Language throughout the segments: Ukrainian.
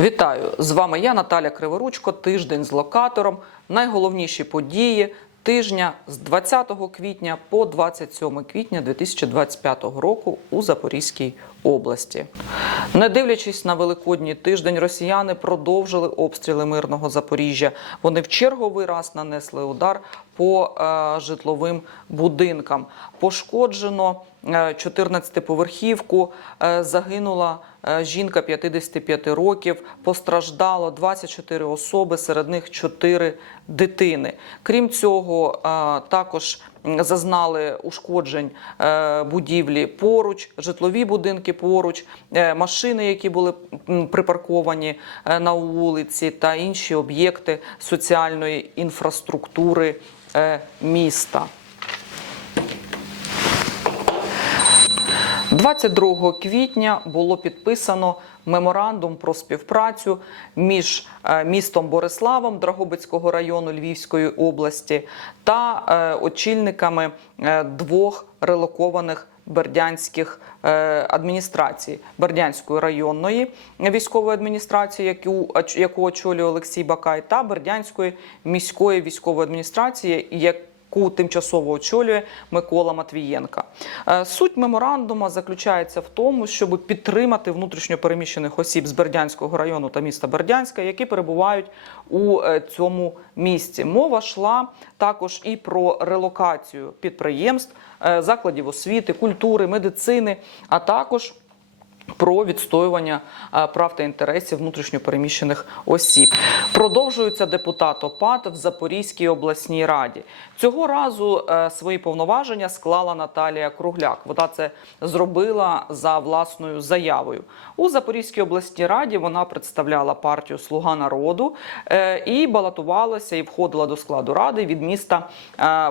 Вітаю з вами я, Наталя Криворучко. Тиждень з локатором. Найголовніші події тижня з 20 квітня по 27 квітня 2025 року у Запорізькій області. Не дивлячись на великодній тиждень, росіяни продовжили обстріли мирного Запоріжжя. Вони в черговий раз нанесли удар по е, житловим будинкам. Пошкоджено е, 14-поверхівку, е, загинула е, жінка 55 років, постраждало 24 особи, серед них 4 дитини. Крім цього, також зазнали ушкоджень е, будівлі поруч, житлові будинки поруч, е, машини, які були припарковані е, на вулиці, та інші об'єкти соціальної інфраструктури міста. 22 квітня було підписано меморандум про співпрацю між е, містом Бориславом Драгобицького району Львівської області та е, очільниками е, двох релокованих бердянських адміністрацій. Бердянської районної військової адміністрації, яку, яку очолює Олексій Бакай, та Бердянської міської військової адміністрації, яку тимчасово очолює Микола Матвієнка. Е, Суть меморандума заключається в тому, щоб підтримати внутрішньопереміщених осіб з Бердянського району та міста Бердянська, які перебувають у е, цьому місці. Мова йшла також і про релокацію підприємств, е, закладів освіти, культури, медицини, а також про відстоювання е, прав та інтересів внутрішньопереміщених осіб. Продовжується депутат ОПАТ в Запорізькій обласній раді. Цього разу е, свої повноваження склала Наталія Кругляк. Вона це зробила за власною заявою. У Запорізькій обласній раді вона представляла партію Слуга народу е, і балотувалася і входила до складу ради від міста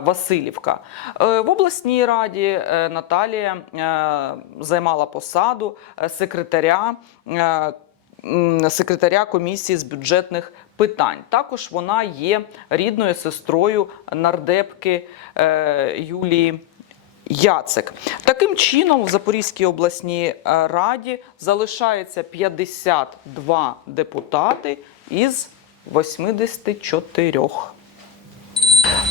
Васильівка. В обласній раді Наталія займала посаду секретаря. е, Секретаря комісії з бюджетних питань. Також вона є рідною сестрою нардепки е, Юлії Яцик. Таким чином, в Запорізькій обласній е, раді залишається 52 депутати із 84.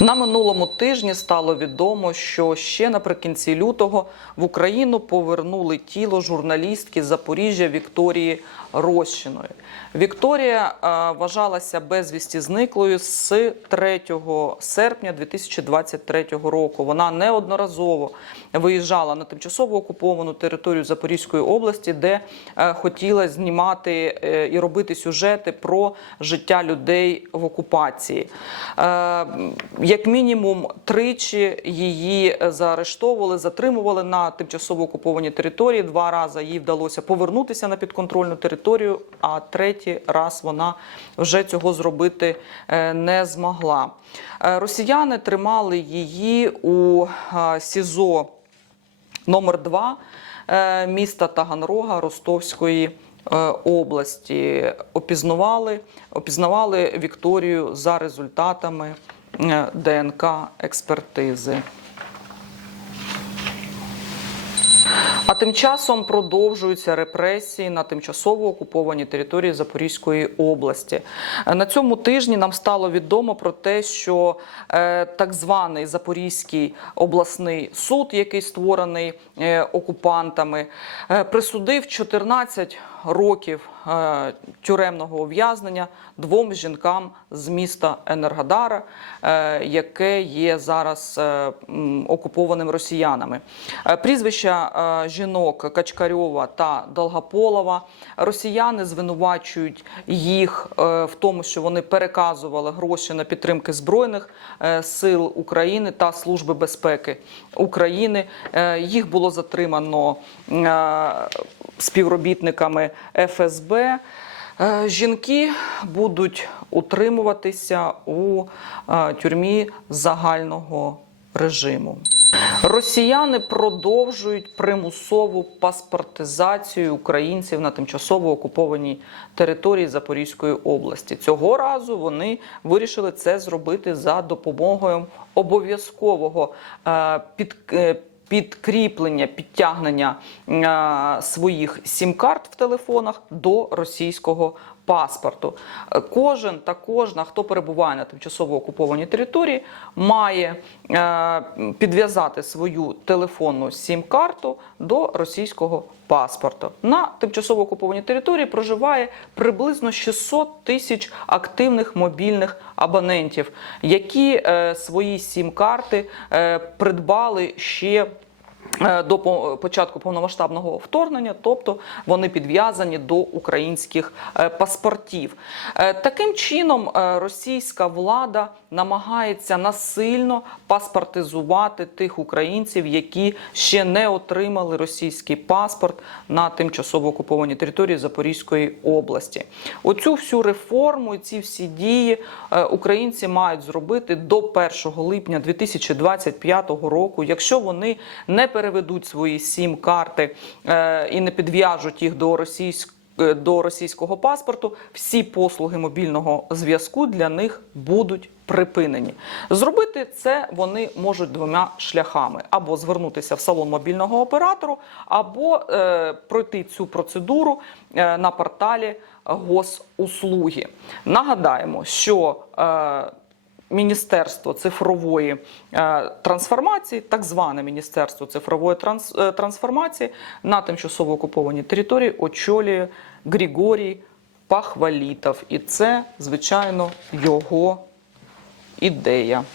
На минулому тижні стало відомо, що ще наприкінці лютого в Україну повернули тіло журналістки Запоріжжя Вікторії Рощиної. Вікторія е, вважалася безвісті зниклою з 3 серпня 2023 року. Вона неодноразово виїжджала на тимчасово окуповану територію Запорізької області, де е, хотіла знімати е, і робити сюжети про життя людей в окупації. Як мінімум тричі її заарештовували, затримували на тимчасово окупованій території. Два рази їй вдалося повернутися на підконтрольну територію, а третій раз вона вже цього зробити е, не змогла. Е, Росіяни тримали її у е, СІЗО номер 2 е, міста Таганрога Ростовської області. Опізнавали, опізнавали Вікторію за результатами ДНК експертизи. Тим часом продовжуються репресії на тимчасово окупованій території Запорізької області. На цьому тижні нам стало відомо про те, що е, так званий Запорізький обласний суд, який створений е, окупантами, е, присудив 14 років е, тюремного ув'язнення двом жінкам з міста Енергодара, е, яке є зараз е, окупованим росіянами. Прізвища жінок Качкарьова та Долгополова росіяни звинувачують їх в тому, що вони переказували гроші на підтримки збройних сил України та Служби безпеки України. Їх було затримано співробітниками ФСБ. Е, Жінки будуть утримуватися у е, тюрмі загального режиму. Росіяни продовжують примусову паспортизацію українців на тимчасово окупованій території Запорізької області. Цього разу вони вирішили це зробити за допомогою обов'язкового е, під, е, підкріплення, підтягнення е, своїх сім-карт в телефонах до російського паспорту. Е, Кожен та кожна, хто перебуває на тимчасово окупованій території, має е, підв'язати свою телефонну сім-карту до російського паспорту. На тимчасово окупованій території проживає приблизно 600 тисяч активних мобільних абонентів, які е, свої сім-карти придбали ще до початку повномасштабного вторгнення, тобто вони підв'язані до українських е, паспортів. Е, Таким чином, е, російська влада намагається насильно паспортизувати тих українців, які ще не отримали російський паспорт на тимчасово окупованій території Запорізької області. Оцю всю реформу і ці всі дії е, українці мають зробити до 1 липня 2025 року. Якщо вони не переведуть свої сім карти е, і не підв'яжуть їх до російської до російського паспорту всі послуги мобільного зв'язку для них будуть припинені. Зробити це вони можуть двома шляхами: або звернутися в салон мобільного оператору, або е, пройти цю процедуру е, на порталі госуслуги. Нагадаємо, що е, Міністерство цифрової е, трансформації, так зване Міністерство цифрової е, трансформації на тимчасово окупованій території очолює Григорій Пахвалітов. І це, звичайно, його ідея. –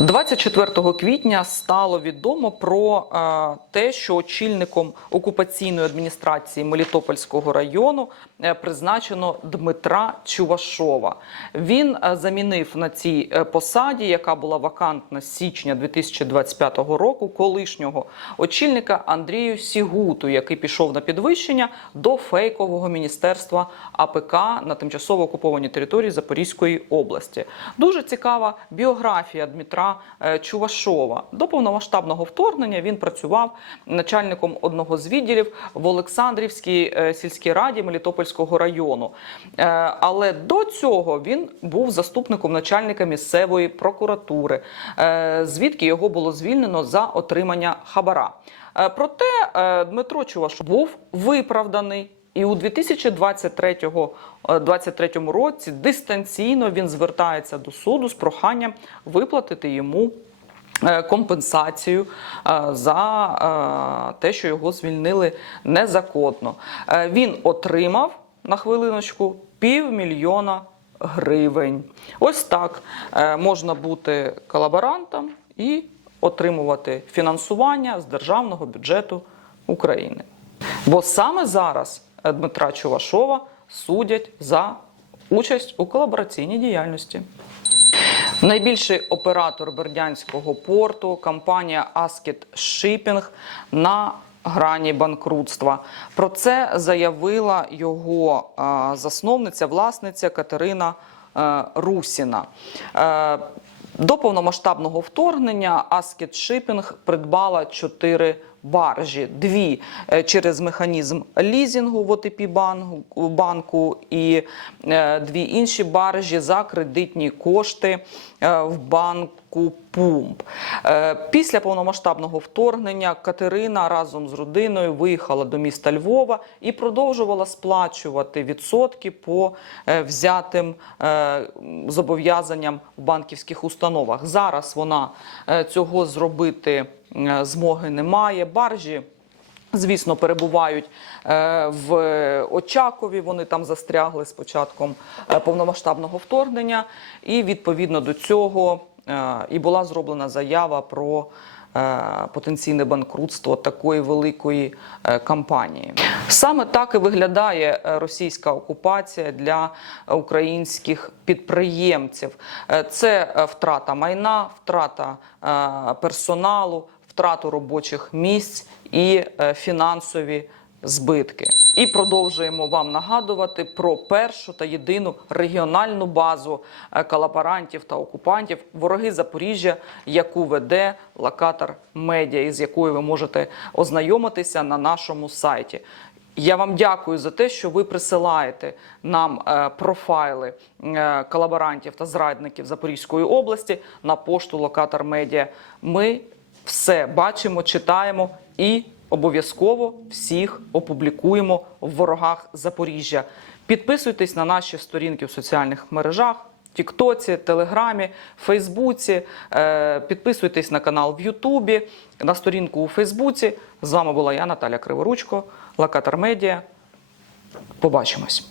24 квітня стало відомо про е, те, що очільником окупаційної адміністрації Мелітопольського району е, призначено Дмитра Чувашова. Він е, замінив на цій посаді, яка була вакантна з січня 2025 року, колишнього очільника Андрію Сігуту, який пішов на підвищення до фейкового міністерства АПК на тимчасово окупованій території Запорізької області. Дуже цікава біографія Дмитра е, Чувашова. До повномасштабного вторгнення він працював начальником одного з відділів в Олександрівській е, сільській раді Мелітопольського району. Е, Але до цього він був заступником начальника місцевої прокуратури, звідки його було звільнено за отримання хабара. Проте Дмитро Чувашов був виправданий. І у 2023 е, 23 році дистанційно він звертається до суду з проханням виплатити йому е, компенсацію е, за те, що його звільнили незаконно. Він отримав на хвилиночку півмільйона гривень. Ось так можна бути колаборантом і отримувати фінансування з державного бюджету України. Бо саме зараз Дмитра Чувашова судять за участь у колабораційній діяльності. Найбільший оператор Бердянського порту, компанія Askit Shipping на грані банкрутства. Про це заявила його е, засновниця, власниця Катерина е, Русіна. Е, До повномасштабного вторгнення Askit Shipping придбала чотири баржі: дві е, через механізм лізінгу в ОТП банку, і е, дві інші баржі за кредитні кошти е, в банку Пумп. Е, Після повномасштабного вторгнення Катерина разом з родиною виїхала до міста Львова і продовжувала сплачувати відсотки по е, взятим е, зобов'язанням в банківських установах. Зараз вона цього зробити змоги немає. Баржі. Звісно, перебувають в Очакові. Вони там застрягли з початком повномасштабного вторгнення, і відповідно до цього і була зроблена заява про е, потенційне банкрутство такої великої е, компанії. Саме так і виглядає е, російська окупація для українських підприємців. Е, Це е, втрата майна, втрата е, персоналу, втрату робочих місць і е, фінансові збитки. І продовжуємо вам нагадувати про першу та єдину регіональну базу е, колаборантів та окупантів вороги Запоріжжя, яку веде локатор медіа, із якою ви можете ознайомитися на нашому сайті. Я вам дякую за те, що ви присилаєте нам е, профайли е, колаборантів та зрадників Запорізької області на пошту Локатор Медіа. Ми все бачимо, читаємо і обов'язково всіх опублікуємо в ворогах Запоріжжя. Підписуйтесь на наші сторінки в соціальних мережах. Тіктоці, Телеграмі, Фейсбуці, Е, підписуйтесь на канал в Ютубі, на сторінку у Фейсбуці. З вами була я, Наталя Криворучко, Лакатар Медіа. Побачимось.